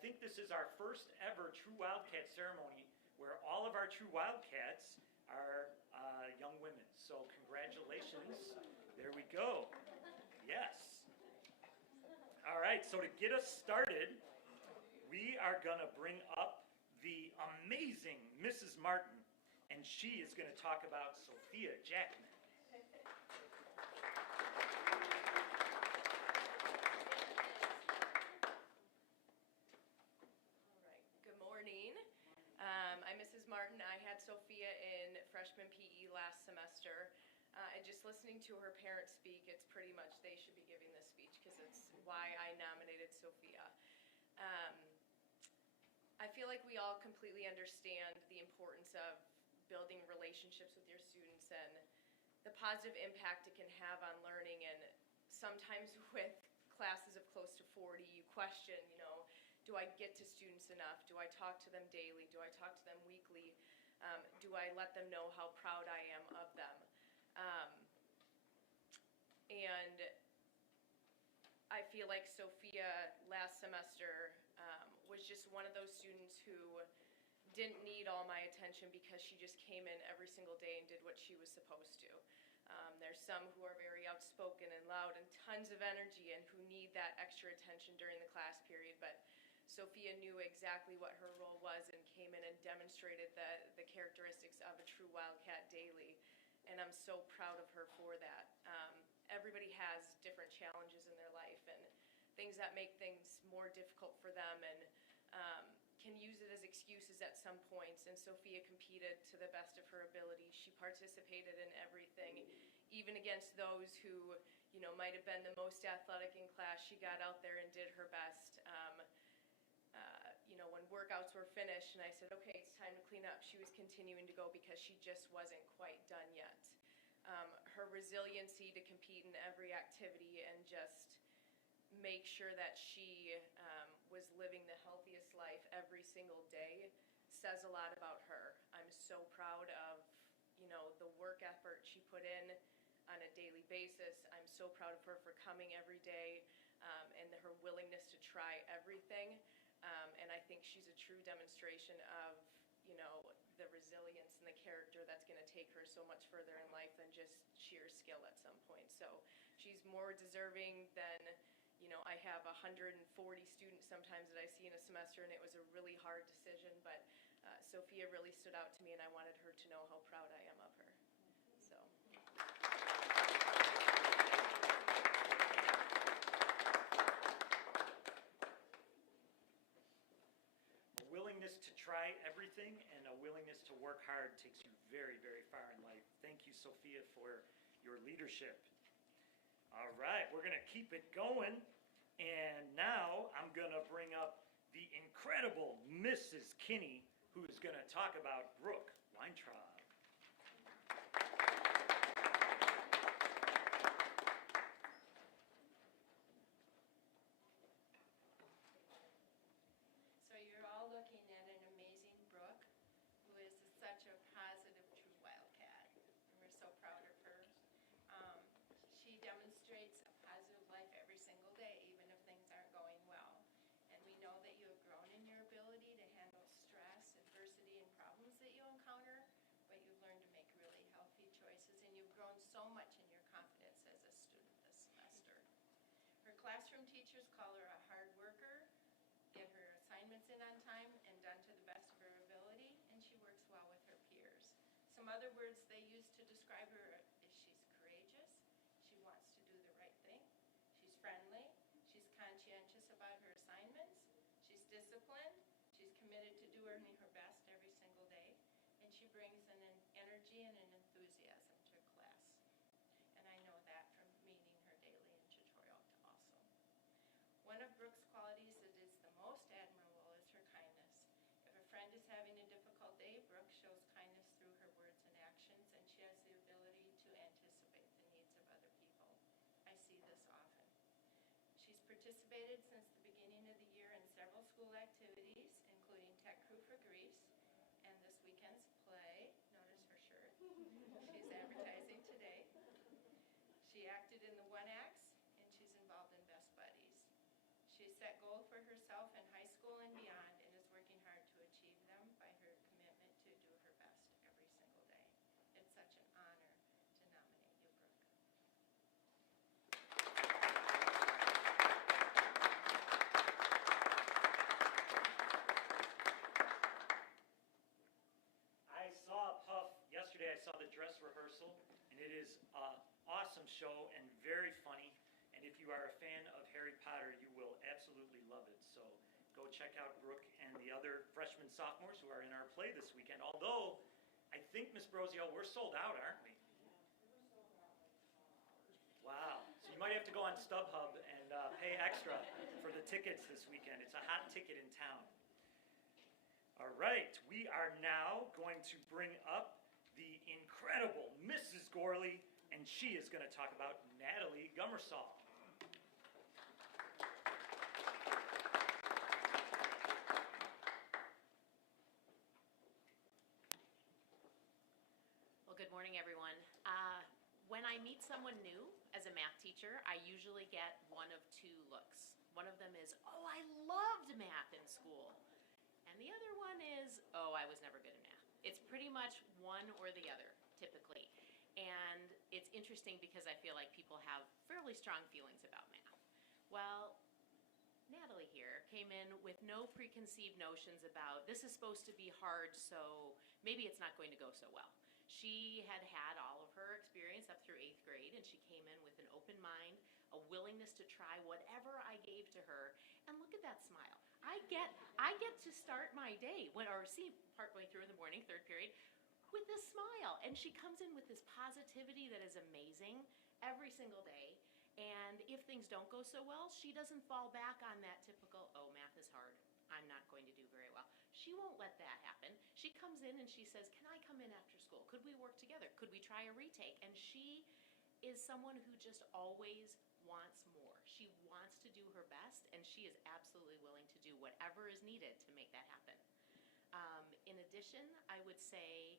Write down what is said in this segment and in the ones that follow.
think this is our first ever True Wildcat ceremony where all of our True Wildcats are young women. So congratulations. There we go. Yes. All right, so to get us started, we are going to bring up the amazing Mrs. Martin, and she is going to talk about Sophia Jackman. I'm Mrs. Martin. I had Sophia in freshman PE last semester. And just listening to her parents speak, it's pretty much they should be giving this speech because it's why I nominated Sophia. I feel like we all completely understand the importance of building relationships with your students and the positive impact it can have on learning. And sometimes with classes of close to 40, you question, do I get to students enough? Do I talk to them daily? Do I talk to them weekly? Do I let them know how proud I am of them? And I feel like Sophia last semester was just one of those students who didn't need all my attention because she just came in every single day and did what she was supposed to. There's some who are very outspoken and loud and tons of energy and who need that extra attention during the class period, but Sophia knew exactly what her role was and came in and demonstrated the characteristics of a true Wildcat daily, and I'm so proud of her for that. Everybody has different challenges in their life and things that make things more difficult for them and can use it as excuses at some points, and Sophia competed to the best of her ability. She participated in everything, even against those who might have been the most athletic in class. She got out there and did her best. When workouts were finished and I said, okay, it's time to clean up, she was continuing to go because she just wasn't quite done yet. Her resiliency to compete in every activity and just make sure that she was living the healthiest life every single day says a lot about her. I'm so proud of, the work effort she put in on a daily basis. I'm so proud of her for coming every day and her willingness to try everything. And I think she's a true demonstration of, the resilience and the character that's going to take her so much further in life than just sheer skill at some point. So she's more deserving than, I have 140 students sometimes that I see in a semester, and it was a really hard decision, but Sophia really stood out to me, and I wanted her to know how proud I am of her. So. A willingness to try everything and a willingness to work hard takes you very, very far in life. Thank you, Sophia, for your leadership. All right, we're going to keep it going. And now I'm going to bring up the incredible Mrs. Kinney, who is going to talk about Brooke Weintraub. So you're all looking at an amazing Brooke, who is such a positive, true Wildcat. And we're so proud of her. She demonstrates a positive life every single day, even if things aren't going well. And we know that you have grown in your ability to handle stress, adversity, and problems that you encounter, but you've learned to make really healthy choices, and you've grown so much in your confidence as a student this semester. Her classroom teachers call her a hard worker, get her assignments in on time and done to the best of her ability, and she works well with her peers. Some other words they use to describe her is she's courageous, she wants to do the right thing, she's friendly, she's conscientious about her assignments, she's disciplined, she's committed to doing her best every single day, and she brings an energy and an enthusiasm to class. And I know that from meeting her daily in tutorial also. One of Brooke's qualities that is the most admirable is her kindness. If a friend is having a difficult day, Brooke shows kindness through her words and actions, and she has the ability to anticipate the needs of other people. I see this often. She's participated since the beginning of the year in several school activities, including Tech Crew for Greece, and this weekend's play. Notice her shirt. She's advertising today. She acted in the One Acts, and she's involved in Best Buddies. She set goals for herself in high school and out Brooke and the other freshmen, sophomores who are in our play this weekend. Although, I think, Ms. Brosio, we're sold out, aren't we? Wow. So you might have to go on StubHub and pay extra for the tickets this weekend. It's a hot ticket in town. All right. We are now going to bring up the incredible Mrs. Gorley, and she is going to talk about Natalie Gummersall. Good morning, everyone. When I meet someone new as a math teacher, I usually get one of two looks. One of them is, oh, I loved math in school. And the other one is, oh, I was never good at math. It's pretty much one or the other, typically. And it's interesting because I feel like people have fairly strong feelings about math. Well, Natalie here came in with no preconceived notions about this is supposed to be hard, so maybe it's not going to go so well. She had had all of her experience up through 8th grade, and she came in with an open mind, a willingness to try whatever I gave to her. And look at that smile. I get to start my day, partway through in the morning, 3rd period, with this smile. And she comes in with this positivity that is amazing every single day. And if things don't go so well, she doesn't fall back on that typical, oh, math is hard, I'm not going to do very well. She won't let that happen. She comes in and she says, can I come in after school? Could we work together? Could we try a retake? And she is someone who just always wants more. She wants to do her best, and she is absolutely willing to do whatever is needed to make that happen. In addition, I would say,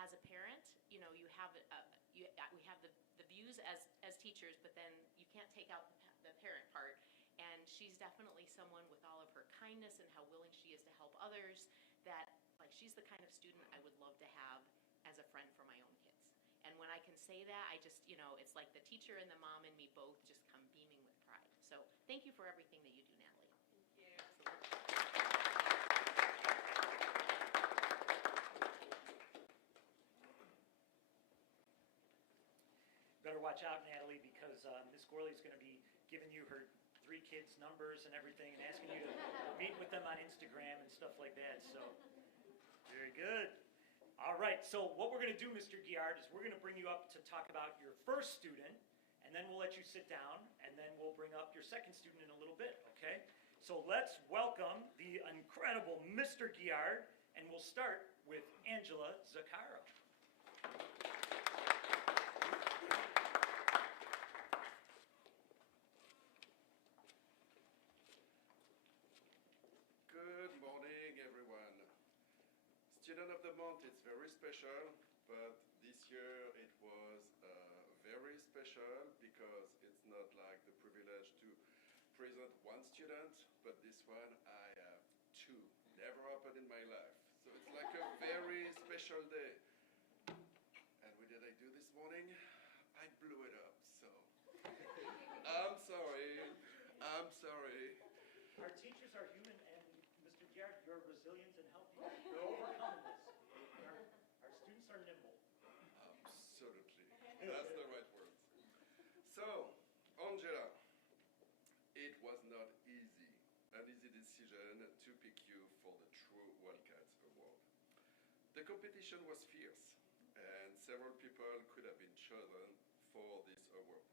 as a parent, you know, we have the views as teachers, but then you can't take out the parent part. And she's definitely someone with all of her kindness and how willing she is to help others, that like she's the kind of student I would love to have as a friend for my own kids. And when I can say that, I just, you know, it's like the teacher and the mom and me both just come beaming with pride. So thank you for everything that you do, Natalie. Thank you. Better watch out, Natalie, because Ms. Gorley is going to be giving you her 3 kids' numbers and everything and asking you to meet with them on Instagram and stuff like that. So, very good. All right, so what we're going to do, Mr. Guillard, is we're going to bring you up to talk about your first student, and then we'll let you sit down, and then we'll bring up your second student in a little bit, okay? So let's welcome the incredible Mr. Guillard, and we'll start with Angela Zaccaro. Good morning, everyone. Student of the Month is very special, but this year it was very special because it's not like the privilege to present one student, but this one I have 2. Never happened in my life. So it's like a very special day. And what did I do this morning? I blew it up, so I'm sorry. I'm sorry. Our teachers are human, and Mr. Guillard, you're resilient and healthy. You're overcoming this. Our students are nimble. Absolutely. That's the right word. So, Angela, it was not an easy decision to pick you for the True Wildcat Award. The competition was fierce, and several people could have been chosen for this award.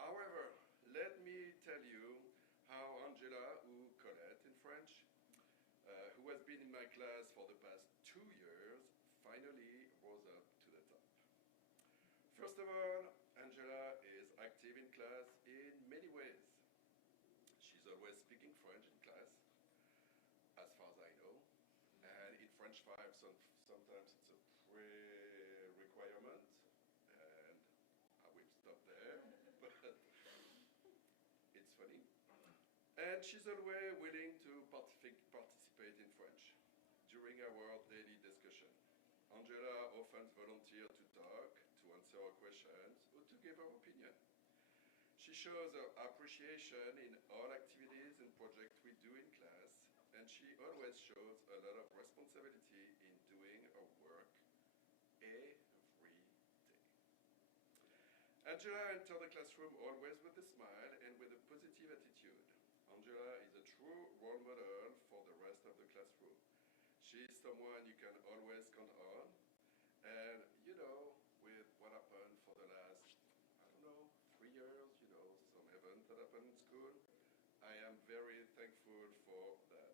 However, let me tell you how Angela, ou Colette in French, who has been in my class for the past 2 years, finally rose up to the top. First of all, Angela is active in class in many ways. She's always speaking French in class, as far as I know. And in French 5, sometimes it's a pre-requirement, and I will stop there, but it's funny. And she's always willing to participate in French during our daily discussion. Angela often volunteers to talk, to answer our questions, or to give her opinion. She shows her appreciation in all activities and projects we do in class, and she always shows a lot of responsibility in doing her work every day. Angela enters the classroom always with a smile and with a positive attitude. Angela is a true role model She's someone you can always count on. And, you know, with what happened for the last, I don't know, 3 years, you know, some events that happened in school, I am very thankful for that.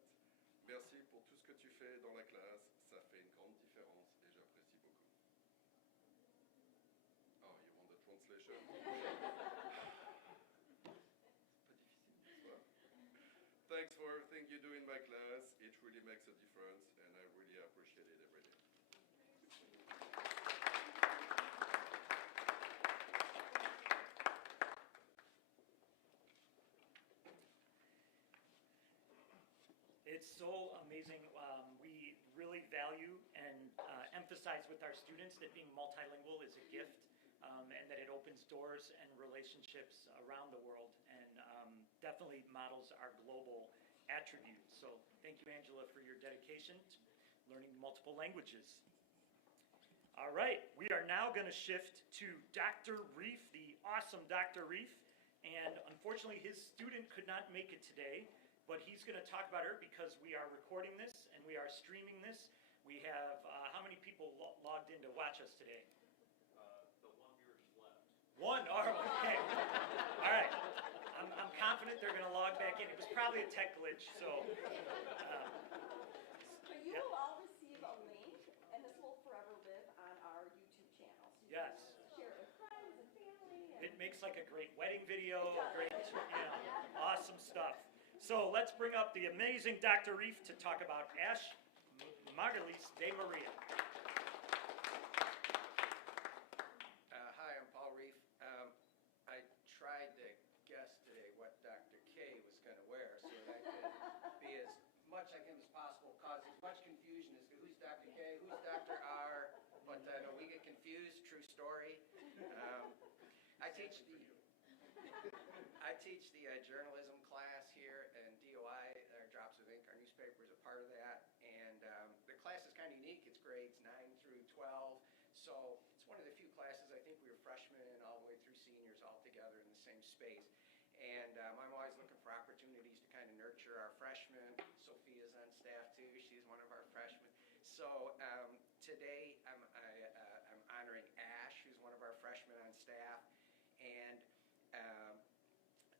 Merci pour tout ce que tu fais dans la classe. Ça fait une grande différence et j'apprécie beaucoup. Oh, you want the translation? Thanks for everything you do in my class. It really makes a difference, and I really appreciate it every day. It's so amazing. We really value and emphasize with our students that being multilingual is a gift, and that it opens doors and relationships around the world, and definitely models our global attributes. So thank you, Angela, for your dedication to learning multiple languages. All right, we are now going to shift to Dr. Reef, the awesome Dr. Reef, and unfortunately his student could not make it today, but he's going to talk about her because we are recording this and we are streaming this. We have, how many people logged in to watch us today? The one viewer just left. One? Okay. All right. I'm confident they're going to log back in. It was probably a tech glitch, so. But you will all receive a link, and this will forever live on our YouTube channel. So you Yes. can share it with friends and family. And It makes like a great wedding video, It does. great, awesome stuff. So let's bring up the amazing Dr. Reef to talk about Ash Margulies de Maria. Hi, I'm Paul Reef. I tried to guess today what Dr. K was going to wear so that I could be as much like him as possible, cause as much confusion as to who's Dr. K, who's Dr. R, but no, we get confused, true story. I teach the journalism class here, and DOI, our Drops of Ink, our newspaper, is a part of that. And the class is kind of unique. It's grades 9 through 12. So it's one of the few classes, I think we were freshmen and all the way through seniors all together in the same space. And I'm always looking for opportunities to kind of nurture our freshmen. Sophia's on staff too. She's one of our freshmen. So today I'm honoring Ash, who's one of our freshmen on staff. And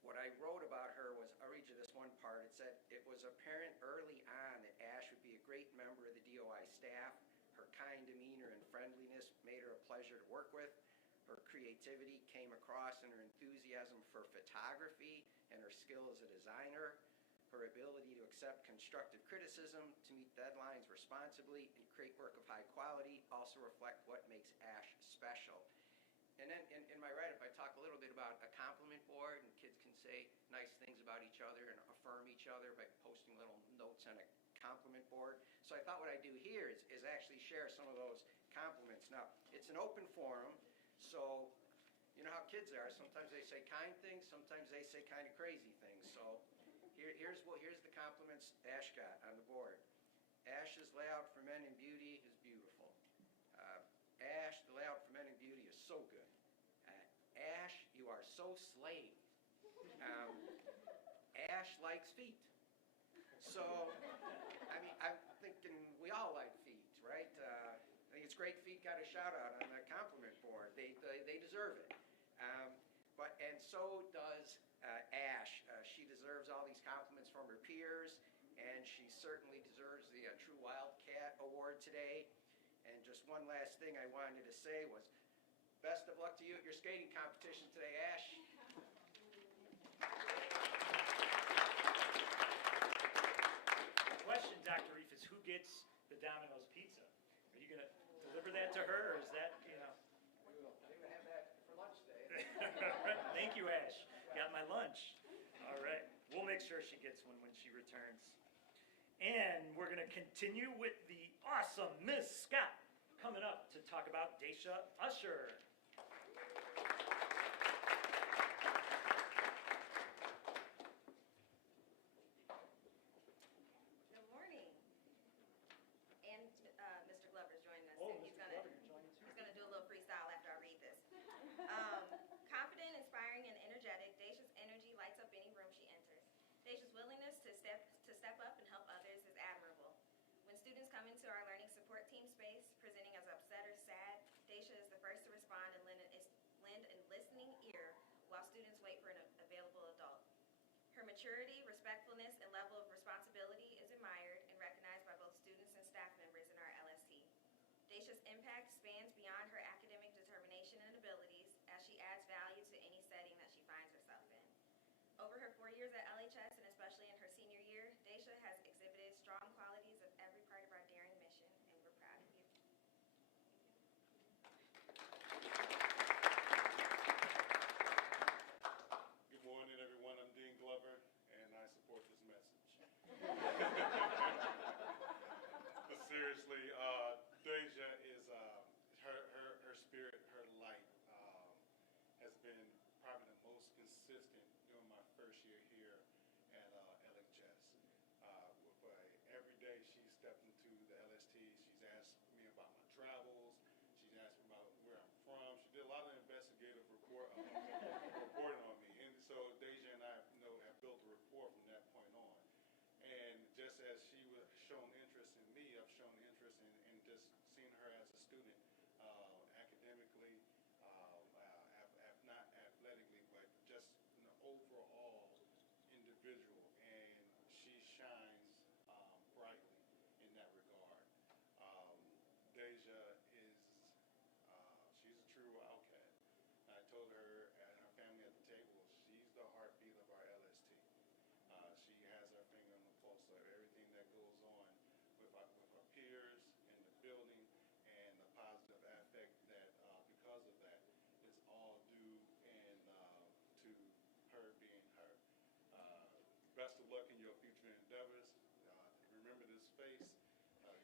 what I wrote about her was, I'll read you this one part. It said, "It was apparent early on that Ash would be a great member of the DOI staff. Her kind demeanor and friendliness made her a pleasure to work with. Her creativity came across in her enthusiasm for photography and her skill as a designer. Her ability to accept constructive criticism, to meet deadlines responsibly, and create work of high quality also reflect what makes Ash special." And then in my write-up, I talk a little bit about a compliment board, and kids can say nice things about each other and affirm each other by posting little notes on a compliment board. So I thought what I'd do here is actually share some of those compliments. Now, it's an open forum, so you know how kids are. Sometimes they say kind things, sometimes they say kind of crazy things. So here's the compliments Ash got on the board. Ash's layout for men in beauty is beautiful. Ash, the layout for men in beauty is so good. Ash, you are so slaying. Ash likes feet. So, I mean, I'm thinking we all like feet, right? I think it's great feet got a shout out on the compliment board. They deserve it. And so does Ash. She deserves all these compliments from her peers, and she certainly deserves the True Wildcat Award today. And just one last thing I wanted to say was, best of luck to you at your skating competition today, Ash. The question, Dr. Reef, is who gets the Domino's pizza? Are you going to deliver that to her, or is that, you know? We will. I'm going to have that for lunch today. Thank you, Ash. Got my lunch. All right. We'll make sure she gets one when she returns. And we're going to continue with the awesome Miss Scott coming up to talk about Daisha Usher. Good morning. And Mr. Glover's joining us. Oh, and Mr. Glover, you're joining too. He's gonna do a little freestyle after I read this. Confident, inspiring, and energetic, Daisha's energy lights up any room she enters. Daisha's willingness to step up and help others is admirable. When students come into maturity, respectfulness, and level of responsibility is admired and recognized by both students and staff members in our LST. Daisha's impact spans beyond her academic determination and abilities as she adds value to any setting that she finds herself in. Over her 4 years at LHS, and especially in her senior year, Daisha has exhibited strong qualities of every part of our daring mission, and we're proud of you. Good morning, everyone. I'm Dean Glover, and I support this message. But seriously, Deja is her spirit, her light has been probably the most consistent during my first year here at LHS. Every day she stepped into the LST, she's asked me about my travels, she's asked me about where I'm from. She did a lot of investigative reporting on me, and so Deja and I, have built a rapport from that point on. And just as she was shown interest in me, I've shown interest in just seeing her as a student, academically, not athletically, but just an overall individual. And she shines brightly in that regard. Deja is, she's a true wildcat. I told her and her family at the table, she's the heartbeat of our LST. She has her finger on the pulse of everything that goes on with our peers in the building, and the positive affect that because of that is all due and to her being her. Best of luck in your future endeavors. Remember this face.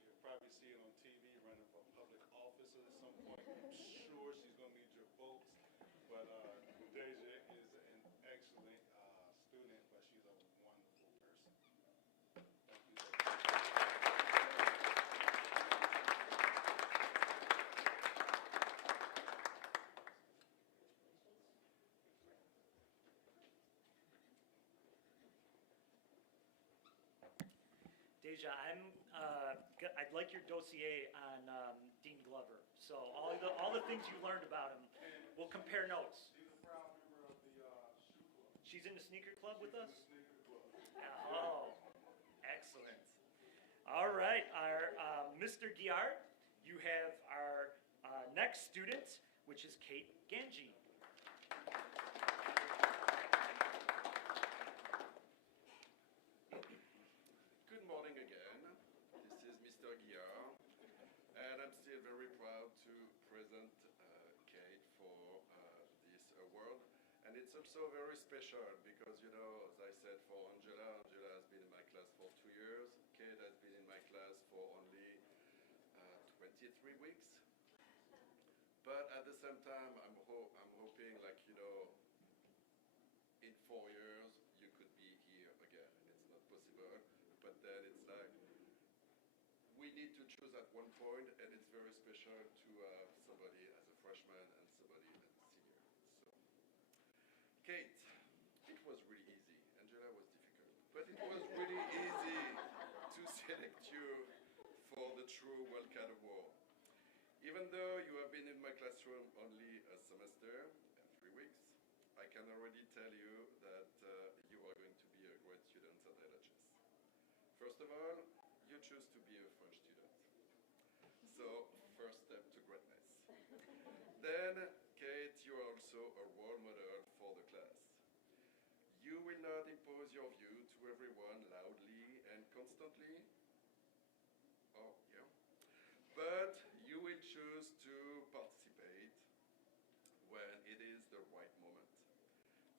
You'll probably see it on TV running for public office at some point. I'm sure she's going to need your votes. But Deja is an excellent student, but she's a wonderful person. Thank you. Deja, I'd like your dossier on Dean Glover. So all the things you learned about him, we'll compare notes. She's a proud member of the shoe club. She's in the sneaker club with us? She's in the sneaker club. Oh, excellent. All right, our Mr. Guillard, you have our next student, which is Kate Ganji. Good morning again. This is Mr. Guillard, and I'm still very proud to present Kate for this award. And it's also very special because, as I said, for Angela has been in my class for 2 years. Kate has been in my class for only 23 weeks. But at the same time, I'm hoping, in 4 years, you could be here again. It's not possible, but then it's like, we need to choose at one point, and it's very special to have somebody as a freshman and somebody as a senior. So, Kate, it was really easy. Angela was difficult, but it was really easy to select you for the true Wildcat Award. Even though you have been in my classroom only a semester and 3 weeks, I can already tell you that you are going to be a great student at LHS. First of all, you choose to be a French student. So, first step to greatness. Then, Kate, you are also a role model for the class. You will not impose your view to everyone loudly and constantly. Oh, yeah. But you will choose to participate when it is the right moment.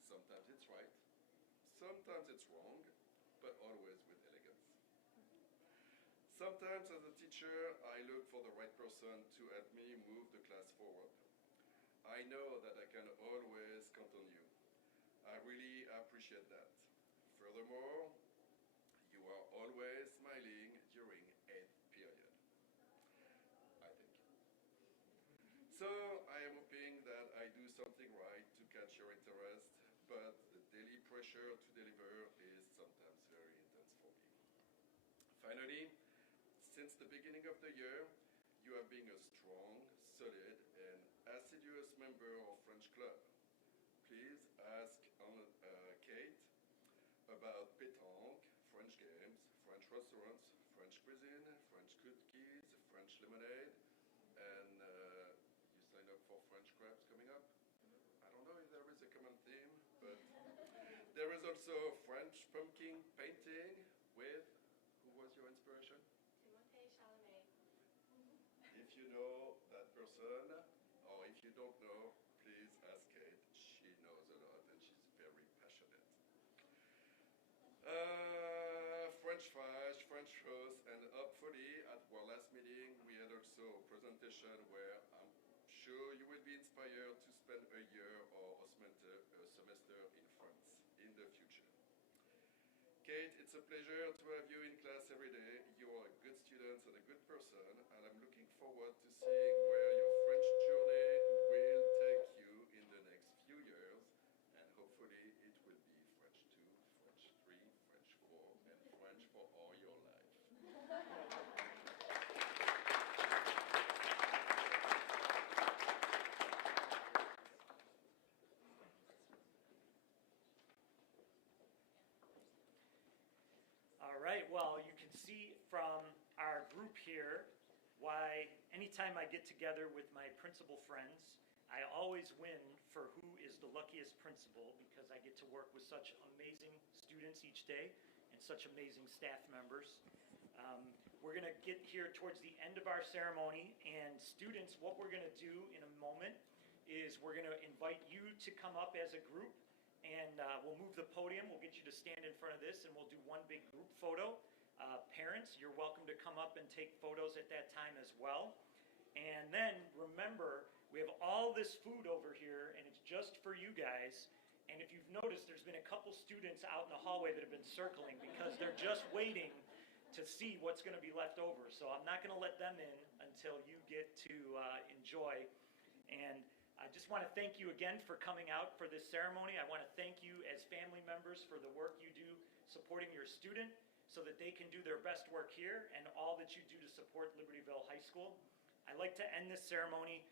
Sometimes it's right, sometimes it's wrong, but always with elegance. Sometimes as a teacher, I look for the right person to help me move the class forward. I know that I can always count on you. I really appreciate that. Furthermore, you are always smiling during 8th period. I thank you. So I am hoping that I do something right to catch your interest, but the daily pressure to deliver is sometimes very intense for me. Finally, since the beginning of the year, you have been a strong, solid, and assiduous member of French Club. Please ask Kate about restaurants, French cuisine, French cookies, French lemonade, and you sign up for French crepes coming up. I don't know if there is a common theme, but there is also French pumpkin painting with, who was your inspiration? Timothée Chalamet. If you know that person, or if you don't know, please ask Kate. She knows a lot and she's very passionate. French fries, French toast, and hopefully at our last meeting we had also a presentation where I'm sure you will be inspired to spend a year or a semester in France in the future. Kate, it's a pleasure to have you in class every day. You are a good student and a good person, and I'm looking forward to seeing where your French journey will take you in the next few years, and hopefully it will be French 2, French 3, French 4, and French for all your life. All right, well, you can see from our group here why anytime I get together with my principal friends, I always win for who is the luckiest principal because I get to work with such amazing students each day and such amazing staff members. We're going to get here towards the end of our ceremony, and students, what we're going to do in a moment is we're going to invite you to come up as a group, and we'll move the podium. We'll get you to stand in front of this, and we'll do one big group photo. Parents, you're welcome to come up and take photos at that time as well. And then remember, we have all this food over here, and it's just for you guys. And if you've noticed, there's been a couple students out in the hallway that have been circling because they're just waiting to see what's going to be left over. So I'm not going to let them in until you get to enjoy. And I just want to thank you again for coming out for this ceremony. I want to thank you as family members for the work you do supporting your student so that they can do their best work here and all that you do to support Libertyville High School. I'd like to end this ceremony.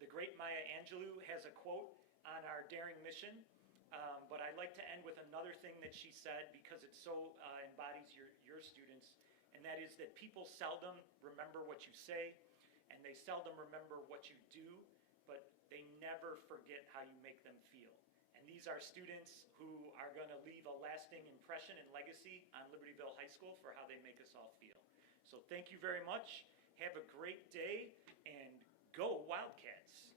The great Maya Angelou has a quote on our daring mission, but I'd like to end with another thing that she said because it so embodies your students, and that is that people seldom remember what you say, and they seldom remember what you do, but they never forget how you make them feel. And these are students who are going to leave a lasting impression and legacy on Libertyville High School for how they make us all feel. So thank you very much. Have a great day, and go Wildcats.